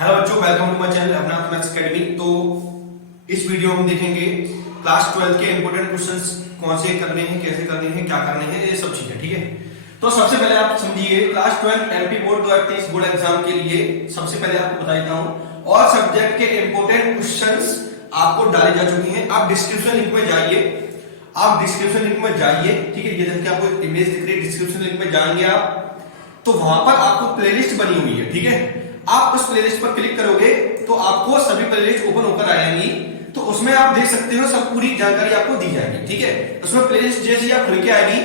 Hello बच्चों, welcome to my channel अपना maths academy. तो इस वीडियो में हम देखेंगे क्लास 12 के इंपॉर्टेंट क्वेश्चंस कौन से करने हैं, कैसे करने हैं, क्या करने हैं, ये सब चीजें। ठीक है, तो सबसे पहले आप समझिए class 12 MP board 2023 board exam के लिए सबसे पहले आपको बता देता हूं और सब्जेक्ट के इंपॉर्टेंट क्वेश्चंस आपको डाले जा चुके हैं। आप डिस्क्रिप्शन लिंक में जाइए, ठीक है। ये देखिए आपको इमेज दिख रही है, डिस्क्रिप्शन लिंक में जाएंगे आप तो वहां पर आपको प्लेलिस्ट बनी हुई है। ठीक है, आप उस प्लेलिस्ट पर क्लिक करोगे तो आपको सभी प्लेलिस्ट ओपन होकर आएंगी, तो उसमें आप देख सकते हो सब पूरी जानकारी आपको दी जाएगी। ठीक है, उसमें प्लेलिस्ट जैसे आप खुल के आएगी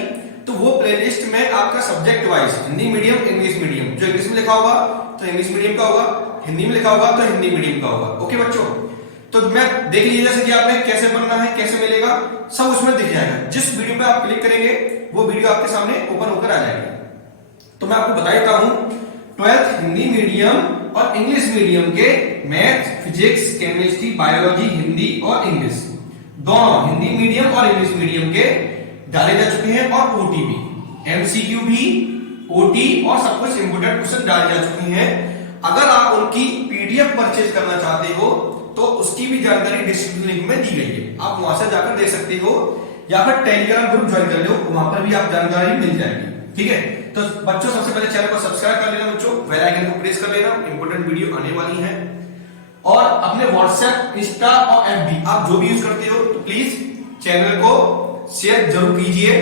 तो वो प्लेलिस्ट में आपका subject wise Hindi medium, English medium, जो इंग्लिश में लिखा होगा तो इंग्लिश मीडियम का होगा, हिंदी में लिखा होगा तो हिंदी मीडियम का होगा। ओके बच्चों, तो मैं देख लीजिए जैसे कि आपने कैसे बनना है, कैसे मिलेगा, सब उसमें दिख जाएगा। जिस वीडियो पे आप क्लिक करेंगे वो वीडियो आपके सामने ओपन होकर आ जाएगी। तो मैं आपको बता देता हूं 12th हिंदी मीडियम और इंग्लिश मीडियम के math, physics, chemistry, biology, Hindi और इंग्लिश दोनों हिंदी मीडियम और इंग्लिश मीडियम के डाले जा चुके हैं और ओटी भी, एमसीक्यू भी, ओटी और सब कुछ इंपोर्टेंट क्वेश्चन डाले जा चुके हैं। अगर आप उनकी पीडीएफ परचेज करना चाहते हो तो उसकी भी जानकारी डिस्क्रिप्शन लिंक में दी गई है, आप वहां से जाकर देख सकते हो या फिर टेलीग्राम ग्रुप ज्वाइन कर लो, वहां पर भी आप जानकारी मिल जाएगी। ठीक है, तो बच्चों सबसे पहले चैनल को सब्सक्राइब कर लेना बच्चों, बेल आइकन को प्रेस कर लेना, इंपॉर्टेंट वीडियो आने वाली है। और अपने व्हाट्सएप, इंस्टा और एफबी आप जो भी यूज करते हो तो प्लीज चैनल को शेयर जरूर कीजिए,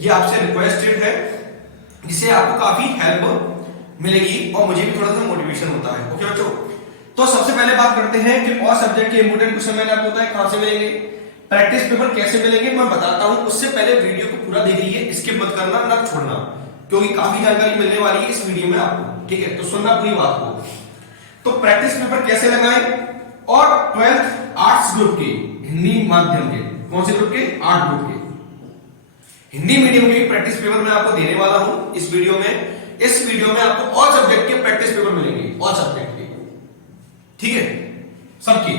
ये आपसे रिक्वेस्टेड है, जिससे आपको काफी हेल्प मिलेगी और मुझे भी थोड़ा सा मोटिवेशन होता है। ओके बच्चों, तो सबसे पहले बात करते हैं कि और सब्जेक्ट के इंपॉर्टेंट क्वेश्चन मैंने आपको बताया कहां से मिलेंगे, प्रैक्टिस पेपर कैसे मिलेंगे मैं बताता हूं। उससे पहले वीडियो को पूरा देख लीजिए, स्किप मत करना, ना छोड़ना, क्योंकि काफी जानकारी मिलने वाली है इस वीडियो में आपको। ठीक है, तो सुनना पूरी बात को। तो प्रैक्टिस पेपर कैसे लगाएं और 12th आर्ट्स ग्रुप के हिंदी माध्यम के, कौन से ग्रुप के, आर्ट ग्रुप के हिंदी मीडियम के प्रैक्टिस पेपर मैं आपको देने वाला हूं इस वीडियो में। इस वीडियो में आपको ऑल सब्जेक्ट के प्रैक्टिस पेपर मिलेंगे, ऑल सब्जेक्ट के, ठीक है, सबकी।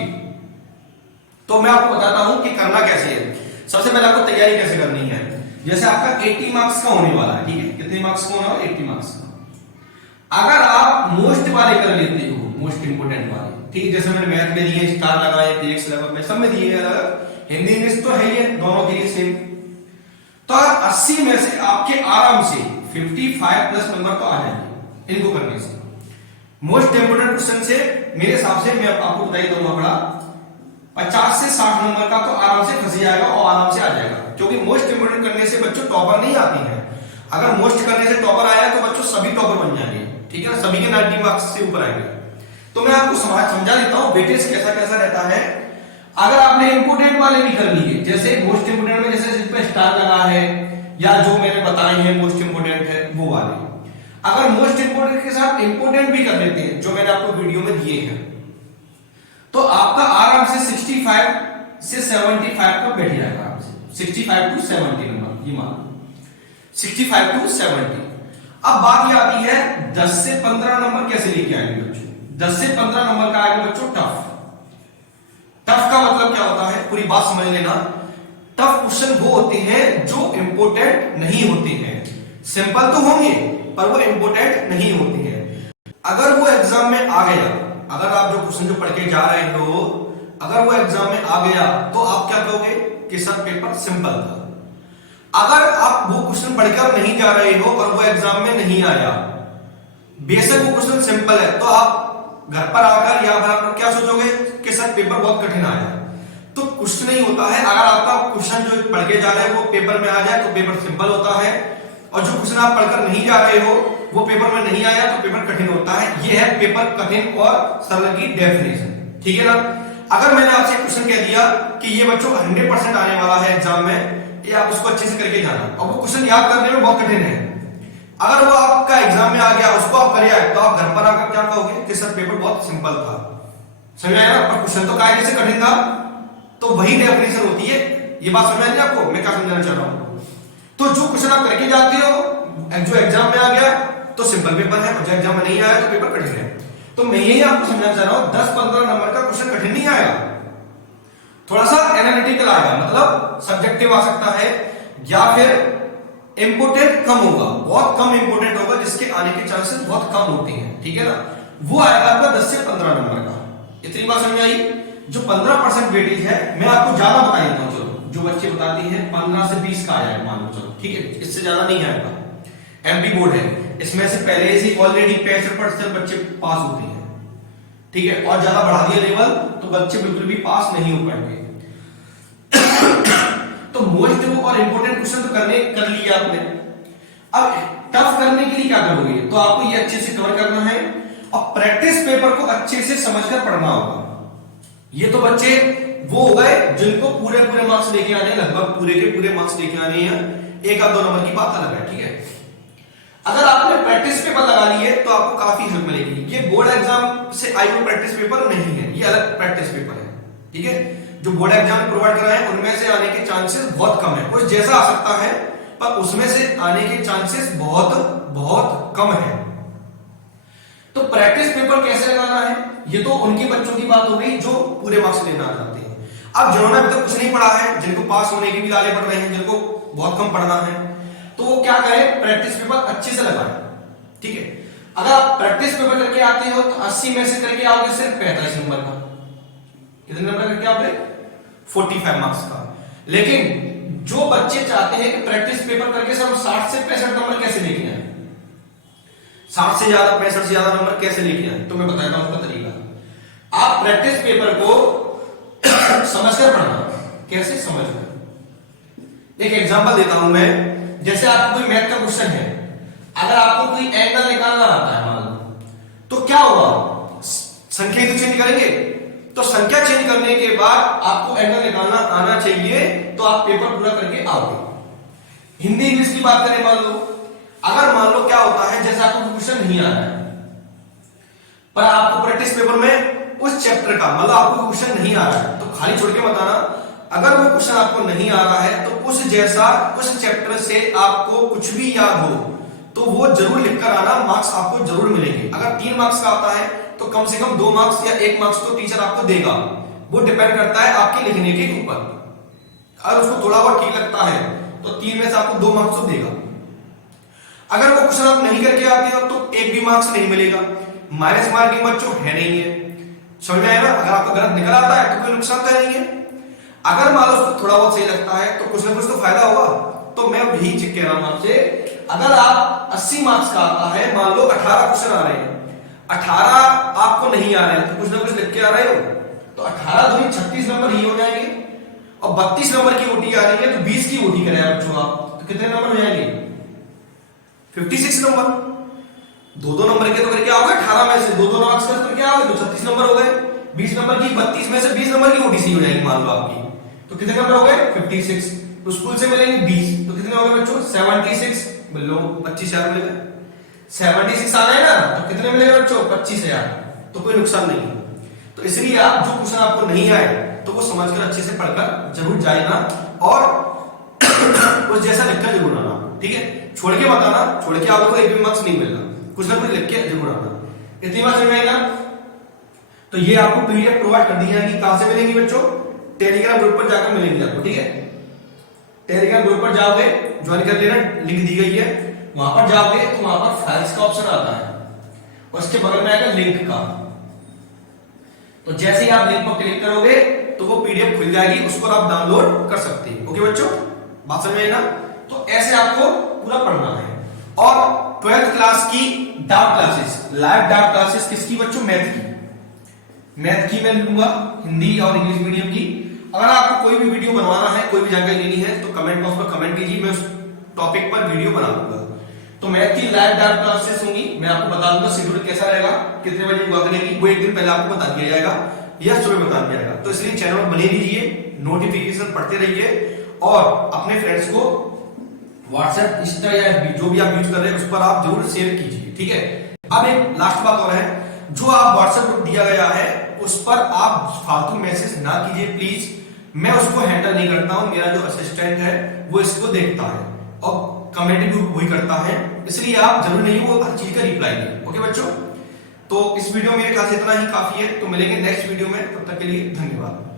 तो मैं आपको बताता हूं कि करना कैसे है। सबसे पहले आपको तैयारी कैसे करनी है। जैसे आपका 80 मार्क्स का होने वाला है, ठीक है, कितने मार्क्स का होने वाला है, 80 मार्क्स का। अगर आप मोस्ट वाले कर लेते हो, मोस्ट इंपोर्टेंट वाले, ठीक है, जैसे मैंने मैथ में दिए स्टार लगाए, फिजिक्स लेवल में सब में दिए अलग, हिंदी इंग्लिश तो है ही है, दोनों के लिए सेम। तो 80 में से आपके आराम से 55 प्लस नंबर तो आ जाएंगे इनको करने से। मोस्ट इंपोर्टेंट क्वेश्चन से मेरे हिसाब से मैं आपको बता ही दूंगा, बड़ा 50 से 60 नंबर का तो आराम से फंस जाएगा और आराम से आ जाएगा, क्योंकि मोस्ट इंपोर्टेंट करने से बच्चों टॉपर नहीं आती हैं। अगर मोस्ट करने से टॉपर आया तो बच्चों सभी टॉपर बन जाएंगे, ठीक है ना, सभी के 90 मार्क्स से ऊपर आएंगे। तो मैं आपको समझा देता हूं वेटेज कैसा कैसा रहता है। अगर आपने इंपोर्टेंट वाले भी कर लिए, जैसे मोस्ट इंपोर्टेंट में जैसे जिस पे स्टार लगा है या जो मैंने बताए हैं मोस्ट इंपोर्टेंट है वो वाले, अगर मोस्ट इंपोर्टेंट के साथ इंपोर्टेंट भी कर लेते हैं जो मैंने आपको वीडियो में दिए हैं, तो आपका आराम से 65 से 75 का बैठ जाएगा, आराम से 65 टू 70 नंबर, ये मान 65 टू 70। अब बात ये आती है 10 से 15 नंबर कैसे लेके आएंगे बच्चों। 10 से 15 नंबर का आएगा बच्चों टफ। टफ का मतलब क्या होता है, पूरी बात समझ लेना। टफ क्वेश्चन वो होते हैं जो इंपोर्टेंट नहीं होते हैं, सिंपल तो होंगे पर वो इंपोर्टेंट नहीं होते हैं। अगर वो एग्जाम में आ गया, अगर आप जो क्वेश्चन जो पढ़ के जा रहे हो अगर वो एग्जाम में आ गया तो आप क्या कहोगे कि सर पेपर सिंपल था। अगर आप वो क्वेश्चन पढ़कर नहीं जा रहे हो और वो एग्जाम में नहीं आया, बेशक वो क्वेश्चन सिंपल है, तो आप घर पर आकर या फिर आप क्या सोचोगे कि सर पेपर बहुत कठिन आया। तो कुछ नहीं होता है, अगर आपका क्वेश्चन जो पढ़ के जा रहे हो वो पेपर में आ जाए तो पेपर सिंपल होता है, और जो क्वेश्चन आप पढ़कर नहीं जा रहे हो वो पेपर में नहीं आया तो पेपर कठिन होता है। ये है पेपर कठिन और सरल की डेफिनेशन, ठीक है ना। अगर मैंने आपसे क्वेश्चन कह दिया कि ये बच्चों 100% आने वाला है एग्जाम में, ये आप उसको अच्छे से करके जाना, और वो क्वेश्चन याद करने में बहुत कठिन है, अगर वो आपका एग्जाम में आ गया उसको आप कर आए तो आप घर पर आकर क्या कहोगे कि सर पेपर बहुत सिंपल था। समझ आया ना, पर क्वेश्चन तो कायदे से कठिन था। तो वही डेफिनेशन होती है, ये बात समझ आई आपको मैं क्या समझाना चाह रहा हूं। तो जो क्वेश्चन आप करके जाते हो, जो एग्जाम में आ गया तो सिंपल पेपर है, और जो एग्जाम में नहीं आया तो पेपर कठिन है। तो मैं यही आपको समझाना चाह रहा हूं, 10-15 नंबर का क्वेश्चन कठिन नहीं आएगा, थोड़ा सा एनालिटिकल आएगा, मतलब सब्जेक्टिव आ सकता है, या फिर इंपोर्टेंट कम होगा, बहुत कम इंपोर्टेंट होगा, जिसके आने के चांसेस बहुत कम होते हैं, ठीक है ना। वो आएगा आपका 10 से 15 नंबर का। इतनी बात समझ आई। जो 15% वेटेज है, मैं आपको ज्यादा बता देता हूं, चलो जो बच्चे बताते हैं 15 से 20 का आ जाएगा मान लो, चलो ठीक है, इससे ज्यादा नहीं आएगा। एमपी बोर्ड है, इसमें से पहले से ऑलरेडी 65% बच्चे पास होते हैं, ठीक है, और ज्यादा बढ़ा दिया लेवल तो बच्चे बिल्कुल भी पास नहीं हो पाएंगे। तो मोस्ट और इंपोर्टेंट क्वेश्चन तो कर लिया आपने। अब टफ करने के लिए क्या करोगे, तो आपको ये अच्छे से कवर करना है और प्रैक्टिस पेपर को अच्छे से समझकर पढ़ना होगा। ये तो बच्चे वो हो गए जिनको पूरे मार्क्स लेके आने, लगभग पूरे के पूरे मार्क्स लेके आने हैं, एक आध 2 नंबर की बात अलग है, ठीक है। अगर आपने प्रैक्टिस पेपर लगा लिए तो आपको काफी हेल्प मिलेगी। ये बोर्ड एग्जाम से आई हुई प्रैक्टिस पेपर नहीं है, ये अलग प्रैक्टिस पेपर है, ठीक है। जो बोर्ड एग्जाम प्रोवाइड कराए हैं उनमें से आने के चांसेस बहुत कम है, कुछ जैसा आ सकता है पर उसमें से आने के चांसेस बहुत बहुत कम है। तो प्रैक्टिस पेपर कैसे लगाना है, ये तो उनके बच्चों की बात हो गई जो पूरे मार्क्स लेना चाहते हैं। अब जिन्होंने अभी तक कुछ नहीं पढ़ा है, जिनको पास होने के भी लाले पड़ रहे हैं, जिनको बहुत कम पढ़ना है, तो वो क्या करें, प्रैक्टिस पेपर अच्छे से लगाएं, ठीक है। अगर आप प्रैक्टिस पेपर करके आते हो तो 80 में से करके आओगे सिर्फ 45 नंबर का। कितने नंबर करके आओगे, 45 मार्क्स का। लेकिन जो बच्चे चाहते हैं कि प्रैक्टिस पेपर करके सर 60 से 65 नंबर कैसे लेके आए, 60 से ज्यादा 65 से ज्यादा नंबर कैसे लेके आए, तो मैं बताता हूं उसका तरीका। आप प्रैक्टिस पेपर को समझकर पढ़ना। कैसे समझकर, एक एग्जांपल देता हूं मैं। जैसे आपको कोई मैथ का क्वेश्चन है, अगर आपको कोई एंगल निकालना आता है मान लो, तो क्या होगा, संख्या तो चेंज करेंगे, तो संख्या चेंज करने के बाद आपको एंगल निकालना आना चाहिए, तो आप पेपर पूरा करके आओगे। हिंदी इंग्लिश की बात करें, मान लो अगर मान लो क्या होता है, जैसे आपको क्वेश्चन नहीं आ रहा है पर आपको प्रैक्टिस पेपर में उस चैप्टर का, मतलब आपको क्वेश्चन नहीं आ रहा है तो खाली छोड़ के बताना, अगर वो क्वेश्चन आपको नहीं आ रहा है तो उस जैसा उस चैप्टर से आपको कुछ भी याद हो तो वो जरूर लिखकर आना, मार्क्स आपको जरूर मिलेंगे। अगर 3 मार्क्स का आता है तो कम से कम 2 मार्क्स या 1 मार्क्स तो टीचर आपको देगा, वो डिपेंड करता है आपके लिखने के ऊपर। अगर उसको थोड़ा बहुत ठीक लगता है तो 3 में से आपको 2 मार्क्स तो देगा। अगर वो क्वेश्चन आप नहीं करके आते हो तो 1 भी मार्क्स नहीं मिलेगा। माइनस मार्किंग बच्चों है नहीं है, समझ में आया ना। अगर आपको गलत निकल आता है तो कोई नुकसान तो नहीं है। अगर मान लो उसको थोड़ा बहुत सही लगता है तो कुछ ना कुछ तो फायदा होगा। तो मैं यही चेक कह रहा हूं आपसे, अगर आप 80 मार्क्स का आता है, मान लो 18 क्वेश्चन आ रहे हैं, 18 आपको नहीं आ रहे हैं तो कुछ ना कुछ लिख के आ रहे हो, तो 18 दूनी 36 नंबर ही हो जाएंगे। और 32 नंबर की ओटी आ रही है तो 20 की ओटी करें बच्चों आप, तो कितने नंबर हो जाएंगे, 56 नंबर। 2-2 नंबर के तो करके आओगे, 18 में से 2-2 मार्क्स करके आओगे तो 36 नंबर हो गए। 20 नंबर की 32 में से 20 नंबर की ओटीसी हो जाएगी मान लो आपकी, तो कितने नंबर हो गए, 56। तो स्कूल से मिलेंगे 20, तो कितने हो गए बच्चों, 76। मिलो 25,000 मिलेगा। 76 आ गए ना, तो कितने मिलेगा बच्चों, 25,000। तो कोई नुकसान नहीं है। तो इसलिए आप जो क्वेश्चन आपको नहीं आए तो वो समझकर अच्छे से पढ़कर जरूर जाएगा और उस जैसा लिखकर जरूर आना, ठीक है। छोड़ के बताना, छोड़ के आपको 1 भी मार्क्स नहीं मिलना, कुछ ना कुछ लिख के जरूर आना। इतनी बात समझ में आएगा। तो ये आपको पीडीएफ प्रोवाइड कर दी जाएगी। कहां से मिलेंगी बच्चों, टेलीग्राम ग्रुप पर जाकर मिलेंगी आपको, ठीक है। टेलीग्राम ग्रुप पर जाओगे, ज्वाइन कर लेना, लिंक दी गई है, वहां पर जाओगे तो वहां पर फाइल्स का ऑप्शन आता है और उसके बगल में आएगा लिंक का। तो जैसे ही आप लिंक पर क्लिक करोगे तो वो पीडीएफ खुल जाएगी, उसको आप डाउनलोड कर सकते हैं। ओके बच्चों, बात समझ में आएगा। तो ऐसे आपको पूरा पढ़ना है। और 12th क्लास की doubt classes, live doubt classes किसकी बच्चों, मैथ की मैं लूंगा, हिंदी और इंग्लिश मीडियम की। अगर आपको कोई भी वीडियो बनवाना है, कोई भी जानकारी लेनी है तो कमेंट बॉक्स में कमेंट कीजिए, मैं उस टॉपिक पर वीडियो बना दूंगा। तो मैथ की लाइव डाउट क्लासेस होंगी, मैं आपको बता दूंगा शेड्यूल कैसा रहेगा, कितने बजे हुआ करेगी, वो एक दिन पहले आपको बता दिया जाएगा या सुबह बता दिया जाएगा। तो इसलिए चैनल बने रहिए, नोटिफिकेशन पढ़ते रहिए और अपने फ्रेंड्स को व्हाट्सएप, इंस्टा या जो भी आप यूज कर रहे हैं उस पर आप जरूर शेयर कीजिए, ठीक है। अब एक लास्ट बात और है, जो आप व्हाट्सएप ग्रुप दिया गया है उस पर आप फालतू मैसेज ना कीजिए प्लीज। मैं उसको हैंडल नहीं करता हूं, मेरा जो असिस्टेंट है वो इसको देखता है और कमेंट भी वही करता है, इसलिए आप जरूर नहीं वो हर चीज का रिप्लाई दें। ओके बच्चों, तो इस वीडियो में मेरे ख्याल से इतना ही काफी है। तो मिलेंगे नेक्स्ट वीडियो में, तब तक के लिए धन्यवाद।